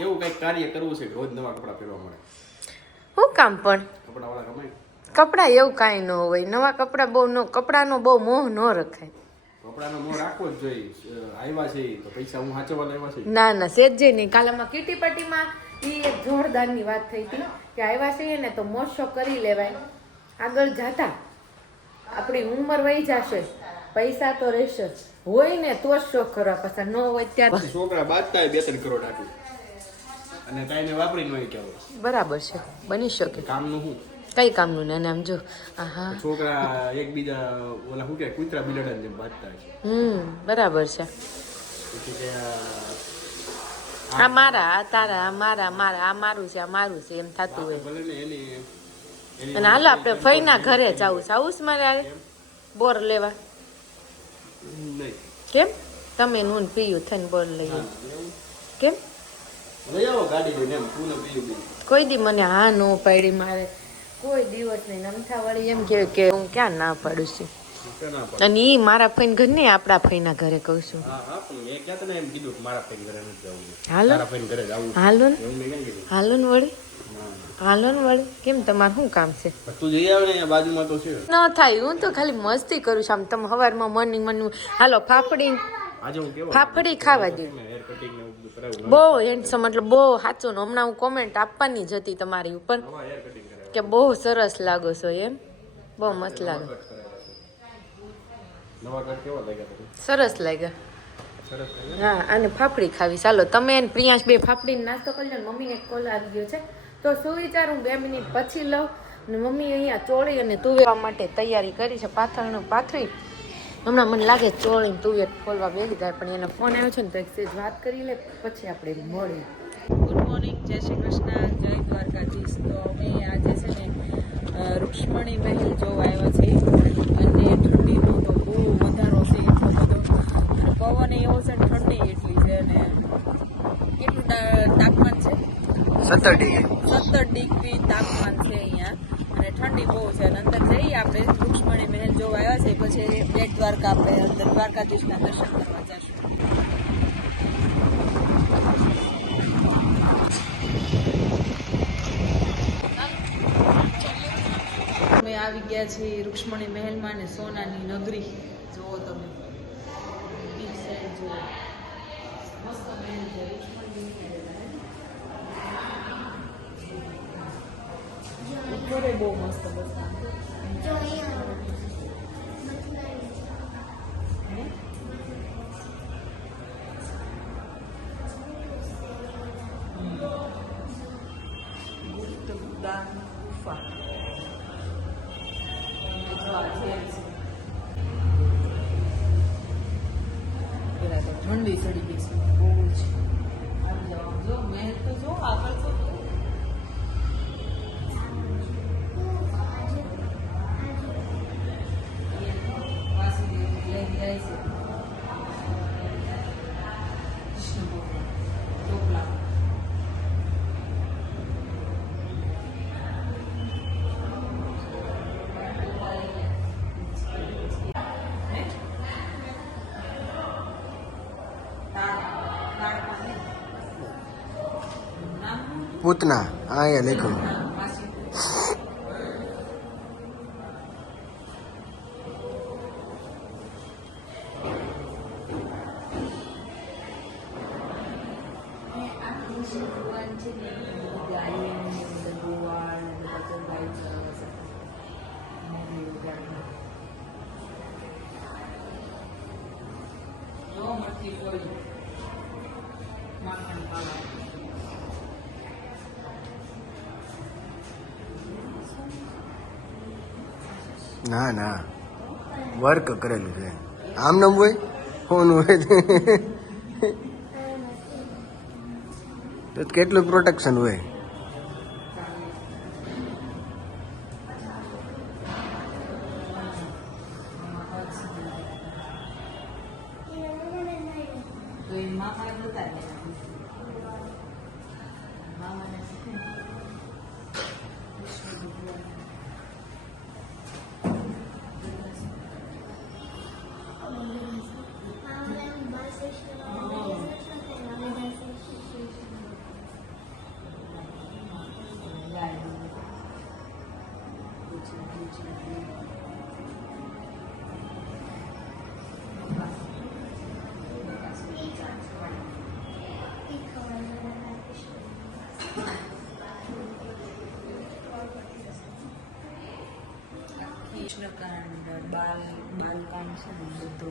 એવું કંઈક કાર્ય કરવું છે રોજ નવા કપડા પહેરવા મળે? હું કામ પણ? કપડાવાળા કમાય કપડા એવું કાંઈ ન હોય. નવા કપડા બહુ ન કપડાનો બહુ મોહ ન રખાય. કપડાનો મોહ રાખવો જ જોઈએ. આવ્યા છે તો પૈસા હું સાચવવા લાવ્યા છે? ના ના સેજે નહીં. કાલામાં કીટી પાટીમાં એ એક જોરદારની વાત થઈ હતી કે આવ્યા છે ને તો શોખ કરી લેવાય. આગળ જાતા. આપણી ઉંમર વહી જશે. પૈસા તો રહેશે હોય ને તો જ શોખ કરવા પાછા. ન હોય ત્યારે છોકરા બાદ બે ત્રણ કરોડ આટલું અને કાંઈને વાપરી ન કે બરાબર છે. બની શકે. કામનું શું? કઈ કામનું? ને આમ જો. આહા. છોકરા એકબીજા ઓલા શું કે કૂતરા બિલાડા જેમ બાંધતા છે. હમ બરાબર છે. આ- મારા આ તારા આ મારા મારા આ મારું છે આ મારું છે એમ થતું હોય. અને હાલો આપણે ફઈના ઘરે જાવું જાવું આવું મારે? બોર લેવા. કેમ? તમે નૂન પીયું થઈને બોર લઈએ કેમ? કોઈ દી મને હા ન પાડી મારે. કોઈ દિવસ નહીં નમથા વાળી એમ કે કે હું ક્યાં ના પાડું છું? અને ઈ મારા ફઈન ઘર નહીં આપણા ફઈના ઘરે કહું છું. હાલો. હાલો હાલો ને વળી. હાલો ને વળી. કેમ તમારે શું કામ છે? તું જઈ આવે ને બાજુમાં તો છે. ન થાય હું તો ખાલી મસ્તી કરું છું. આમ તમે સવારમાં મોર્નિંગ મોર્નિંગ હાલો ફાફડી. આજે હું ફાફડી ખાવા દે. બહુ હેન્ડસમ એટલે બહુ સાચું હમણાં હું કોમેન્ટ આપવાની જ હતી તમારી ઉપર. કે બહુ સરસ લાગો છો એમ. બહુ મસ્ત લાગે. સરસ લાગે. હા, અને ફાફડી ખાવી. ચાલો, તમે અને પ્રિયાંશ બે ફાફડી નાસ્તો કરી લો મમ્મીને કોલ આવી ગયો છે. તો શું વિચારું બે મિનિટ પછી લઉં. ને મમ્મી અહીંયા ચોળી અને તુવેવા માટે તૈયારી કરી છે પાથરનું પાથરી. હમણાં મને લાગે ચોળીને તુવેર ખોલવા બેસી જાય પણ એને ફોન આવ્યો છે ને તો એક સેજ વાત કરી લે પછી આપણે મળીએ. ગુડ મોર્નિંગ જય શ્રી કૃષ્ણ જય દ્વારકાધીશ. તો અમે આજે છે ને રૂક્ષ્મણી મહેલ જોવા આવ્યા છીએ. અને ઠંડીનો તો બહુ વધારો છે એટલો બધો. પવન એવો છે ઠંડી એટલી છે અને કેટલું તાપમાન છે? સત્તર ડિગ્રી. સત્તર ડિગ્રી તાપમાન છે અહીંયા. ઠંડી બહુ છે અને અંદર જઈએ આપણે, રૂક્ષ્મણી મહેલ જોવા આવ્યા છે, પછી બેટ દ્વારકા આપણે અંદર દ્વારકાધીશના દર્શન કરવા જશું અમે આવી ગયા છીએ રૂક્ષ્મણી મહેલમાં ને સોનાની નગરી. જુઓ તમે. બીચ જુઓ. મસ્ત મહેલ છે, રૂક્ષ્મણી મહેલ. ઉપરે બહુ મસ્ત બસ ગુફા પૂતના અહીંયા લખ્યું માખણ પાવા ના ના. વર્ક કરેલું છે. આમ નામ હોય, ફોન હોય. તો કેટલું પ્રોટેક્શન હોય? Thank એ કૃષ્ણકાંડ oh. બાલ બાલકાંડ છે ને બધો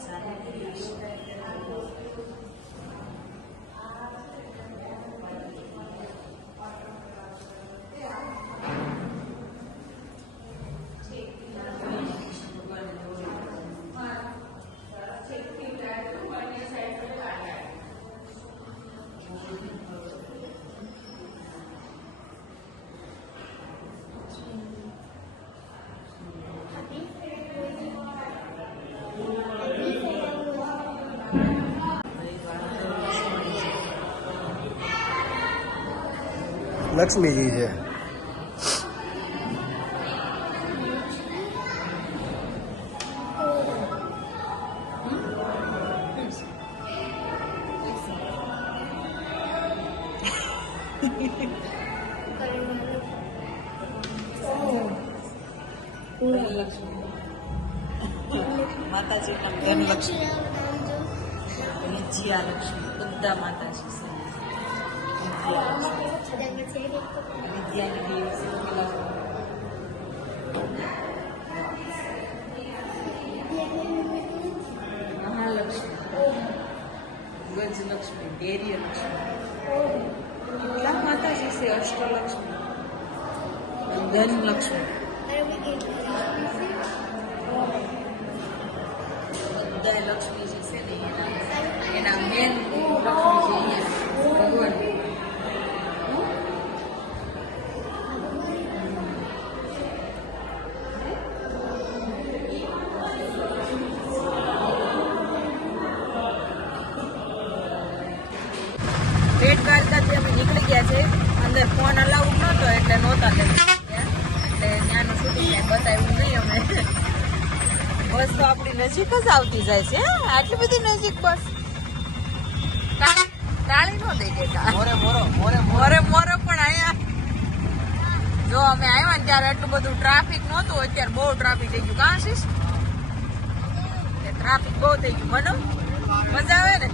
Saatnya. લક્ષ્મીજી છે ગજલક્ષ્મી ધૈર્યલક્ષ્મી કેટલા માતાજી છે. અષ્ટલક્ષ્મી ધન ધનલક્ષ્મી ગયા છે. અંદર ફોન અલાઉડ નહોતો એટલે નહોતા લઈ એટલે ત્યાંનું શૂટિંગ ક્યાંય બતાવ્યું નહીં અમે. બસ તો આપણી નજીક જ આવતી જાય છે આટલી બધી નજીક બસ. તાળી નો દઈ દેતા. મોરે મોરો મોરે મોરે. મોરે પણ અહીંયા જો અમે આવ્યા ને ત્યારે એટલું બધું ટ્રાફિક નહોતું અત્યારે બહુ ટ્રાફિક થઈ ગયું. કાં ટ્રાફિક બહુ થઈ ગયું. મને મજા આવે ને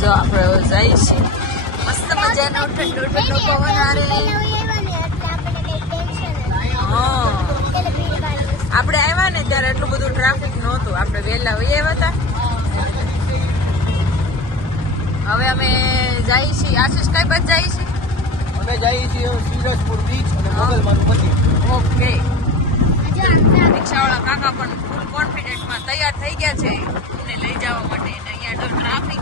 જો આપણે હવે જઈએ છીએ મસ્ત મજાનો ઠંડો ઠંડો પવન આવે હા આપણે આવ્યા ને ત્યારે એટલું બધું ટ્રાફિક નહોતું. આપણે વહેલા વહી આવ્યા હતા. હવે અમે જઈએ છીએ. આશીષ કઈ બાજુ જઈએ છીએ? અમે જઈએ છીએ સિરજપુર બીચ અને મોગલમાનું મંદિર. ઓકે. રિક્ષાવાળા કાકા પણ ફૂલ કોન્ફિડન્ટમાં તૈયાર થઈ ગયા છે. એને લઈ જવા માટે. અહીંયા ટ્રાફિક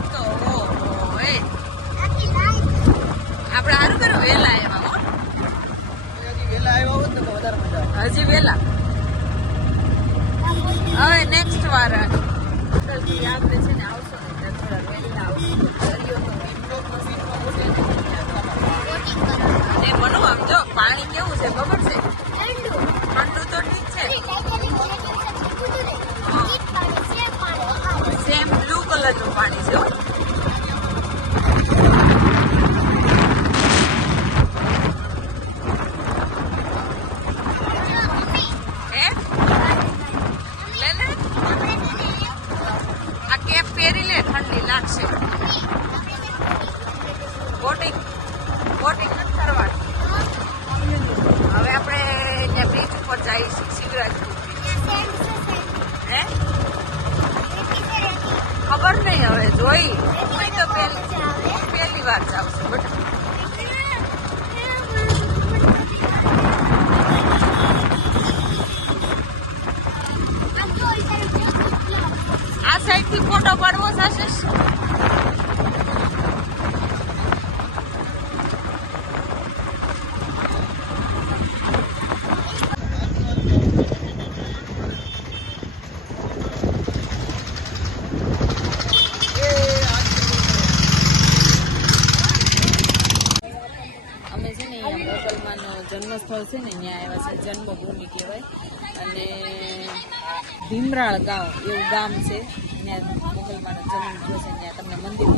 ભીમરાળ ગામ એવું ગામ છે. ત્યાં મોગલમાનો જન્મ થયો છે ત્યાં તમને મંદિર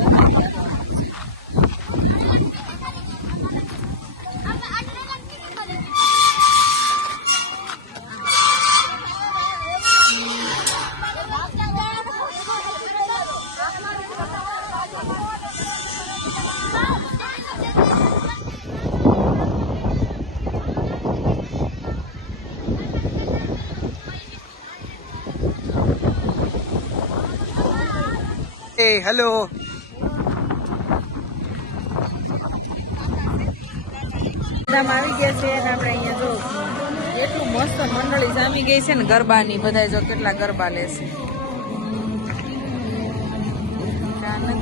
હેલો. બધામાં આવી ગયા છે અને આપણે અહીંયા જો એટલું મસ્ત મંડળી જામી ગઈ છે ને ગરબાની. બધા જો કેટલા ગરબા લેશે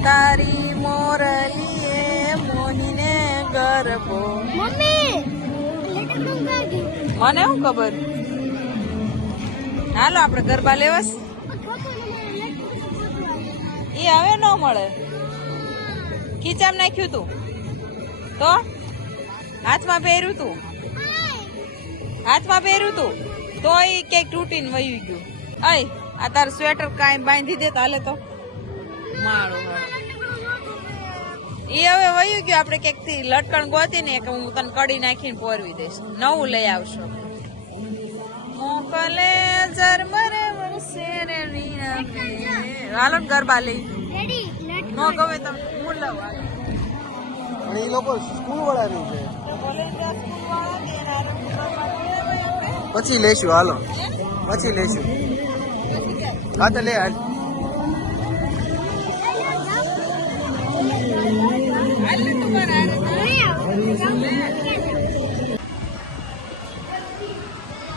તારી મોરલીએ મોહીને ગરબો. મને શું ખબર? હાલો આપણે ગરબા લેવાસ એ હવે ન મળે. ખીચામ નાખ્યું તું. તો? હાથમાં પહેર્યું તું? હાથમાં પહેર્યું તું? તો એ ક્યાંક તૂટીને વયું ગયું. અય, આ તારું સ્વેટર કાંઈ બાંધી દે તો હાલે તો. માળો એ હવે વહી ગયું. આપણે ક્યાંકથી લટકણ ગોતી ને કે હું તને કડી નાખીને પોરવી દઈશ. નવું લઈ આવશો. મોકલે ઝરમરે વરસે રે વીણા. હાલો ને ગરબા લઈ. નો ગમે તમને હું લઉં પણ એ લોકો સ્કૂલ વાળા નહીં છે. પછી લેશું હાલો. પછી લેશું હા તો લે હાલ.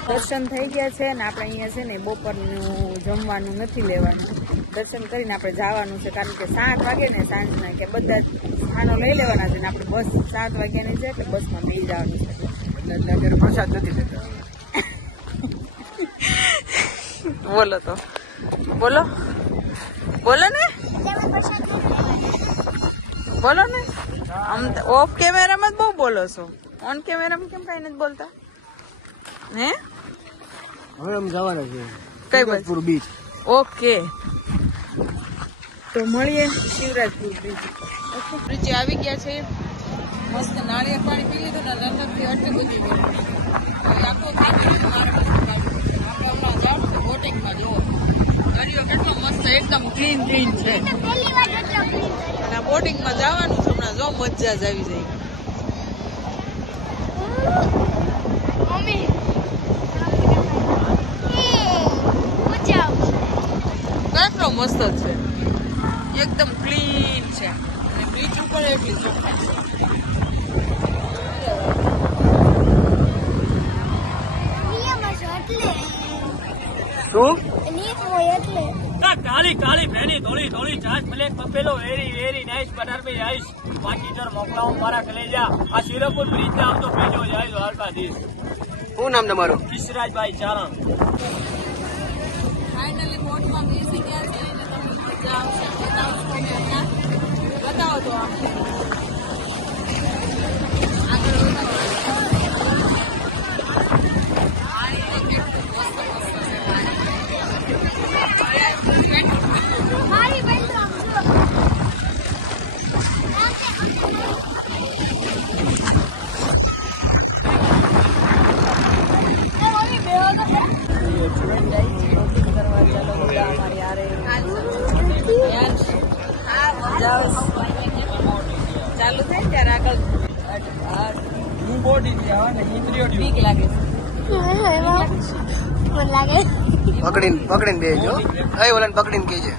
દર્શન થઈ ગયા છે ને આપણે અહીંયા છે ને બપોરનું જમવાનું નથી લેવાનું. દર્શન કરીને આપણે જવાનું છે કારણ કે સાત વાગે ને સાંજના કે બધા સ્થાનો લઈ લેવાના છે ને આપણે બસ સાત વાગ્યાની છે એટલે બસમાં બેસી જવાનું છે. એટલે અત્યારે પ્રસાદ નથી લેતા. બોલો તો. બોલો. બોલો ને. બોલો ને. આમ ઓફ કેમેરામાં જ બહુ બોલો છો. ઓન કેમેરામાં કેમ કઈ નથી બોલતા? હે? હવે અમે જવાના છીએ કઈ બાજુ? બીચ ઓકે તો મળીએ શિવરાજપુર નીચે આવી ગયા છે. મસ્ત નાળિયેર પાણી પી લીધું ને રંગથી આટલી બધી આખો કેટલો મસ્ત એકદમ ક્લીન ક્લીન છે. અને આ બોટિંગમાં જવાનું છે હમણાં જો મજા જ આવી જાય. કેટલો મસ્ત છે. એકદમ ક્લીન છે. અને બીચ ઉપર એટલી ચોખ્ખાઈ છે. કાળી કાળી ભેની ધોળી ધોળી ચાસ black buffalo very very nice butter મે આઈસ બાકી જર મોકલાવું મારા કલેજા આ શિરપુર બ્રિજ ને આવતો પેજો જાય દ્વારકાધીશ શું નામ તમારું? કિશરાજભાઈ ચારણ. 多。少钱 બીક લાગે પકડીને પકડીને બે જો કઈ ઓલા પકડીને કેજે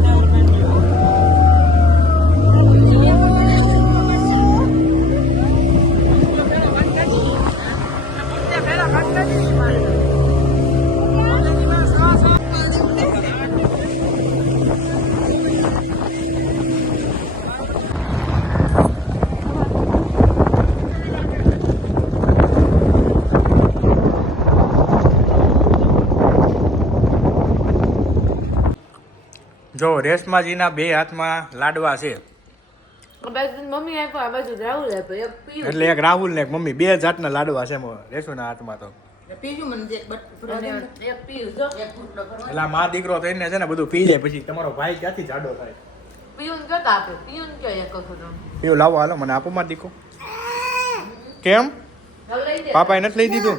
ચાલો જો રેશમાજીના બે હાથમાં લાડવા છે. એટલે એક રાહુલ ને એક મમ્મી. બે જાતના લાડવા છે રેશુના હાથમાં તો. એટલે મા દીકરો થઈને છે ને બધું પી જાય પછી તમારો ભાઈ ક્યાંથી જાડો થાય? પીયું કયો આપે? પીયું કયો એક વખત પીવું લાવો હાલો મને આપો માં દીકો કેમ? હવે લઈ પાપાએ નથી લઈ દીધું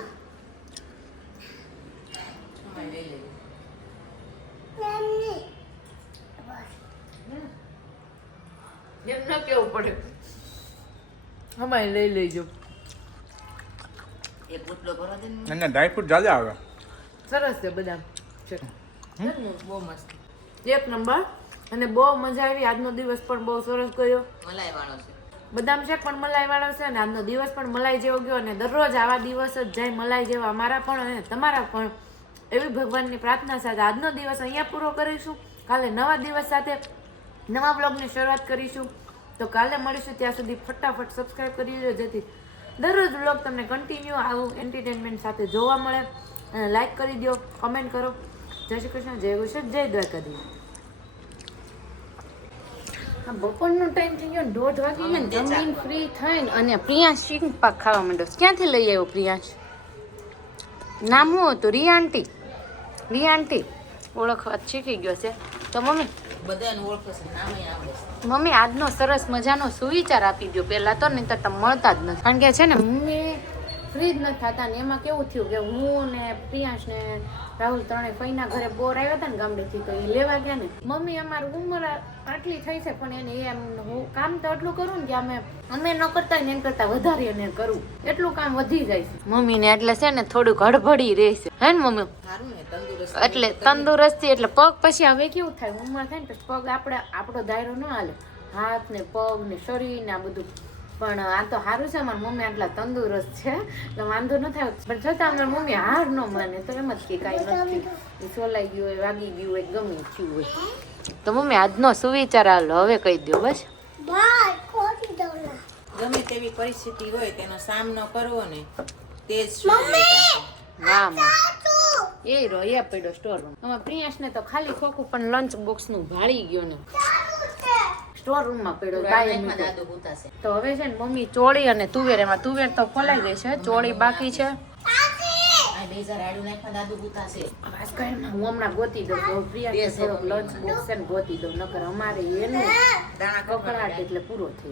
એમ ન કેવું પડે. અમારે લઈ લેજો. અને ડ્રાયફ્રૂટ જાજા આવે. સરસ છે બદામ. છે બહુ મસ્ત. એક નંબર. અને બહુ મજા આવી. આજનો દિવસ પણ બહુ સરસ ગયો. બદામ શેક પણ મલાઈ વાળો છે અને આજનો દિવસ પણ મલાઈ જેવો ગયો અને દરરોજ આવા દિવસ જ જાય મલાઈ જેવા. અમારા પણ અને તમારા પણ. એવી ભગવાનની પ્રાર્થના સાથે આજનો દિવસ અહીંયા પૂરો કરીશું. કાલે નવા દિવસ સાથે નવા બ્લોગની શરૂઆત કરીશું. તો કાલે મળીશું ત્યાં સુધી ફટાફટ સબસ્ક્રાઈબ કરી દેજો જેથી દરરોજ બ્લોગ તમને કન્ટિન્યુ આવું એન્ટરટેનમેન્ટ સાથે જોવા મળે. અને લાઈક કરી દો કમેન્ટ કરો. જય શ્રી કૃષ્ણ જય કૃષ્ણ જય દ્વારકાધીશ. આ બપોરનો ટાઈમ થઈ ગયો દોઢ વાગી ગયો જમીન ફ્રી થઈને અને પ્રિયાંશ ચિકન પાક ખાવા માંડ્યો ક્યાંથી લઈ આવ્યો પ્રિયાંશ? નામ શું હતું? રિયા આંટી રિયા આંટી ઓળખવા શીખી ગયો છે. તો મમ્મી મમ્મી, આજનો સરસ મજાનો સુવિચાર આપી દો પહેલા તો નહીં તો મળતા જ નથી કારણ કે છે ને, મમ્મી ફ્રી જ નથી થતા ને એમાં કેવું થયું કે હું ને પ્રિયાંશ ને રાહુલ ત્રણેય ફઈના ઘરે બોર આવ્યા હતા ને ગામડેથી તો એ લેવા ગયા ને. મમ્મી અમારી ઉંમર આટલી થઈ છે પણ એને એમ હું કામ તો એટલું કરું ને કે અમે અમે ન કરતા ને એમ કરતા વધારે એને કરું. એટલું કામ વધી જાય છે. મમ્મી ને એટલે છે ને થોડુંક હડબડી રહેશે હે ને મમ્મી? એટલે તંદુરસ્તી એટલે પગ પછી હવે કેવું થાય? ઉંમર થાય ને પગ આપણે આપણો દાયરો ન હાલે. હાથ ને પગ ને શરીર ને આ બધું. પણ આ તો સારું છે મારી મમ્મી આટલા તંદુરસ્ત છે એટલે વાંધો ન થાય. પણ છતાં અમારી મમ્મી હાર ન માને તો એમ જ કે કાંઈ નથી. એ સોલાઈ ગયું હોય વાગી ગયું હોય ગમે થયું હોય. તો મમ્મી આજનો સુવિચાર હાલો હવે કહી દો બસ. ગમે તેવી પરિસ્થિતિ હોય તેનો સામનો કરવો ને તે જ એ રહ્યા પડ્યો સ્ટોર રૂમ આમાં પ્રિયાંશ ને તો ખાલી ખોખું પણ લંચ બોક્સનું ભાળી ગયો ને. સ્ટોર રૂમમાં પડ્યો મૂક્યો. તો હવે છે ને મમ્મી ચોળી અને તુવેર એમાં તુવેર તો ખોલાઈ ગઈ છે ચોળી બાકી છે હું હમણાં ગોતી દઉં લંચ બોક્સ ગોતી દઉં નકર અમારે એનું કકડાટ એટલે પૂરો થઈ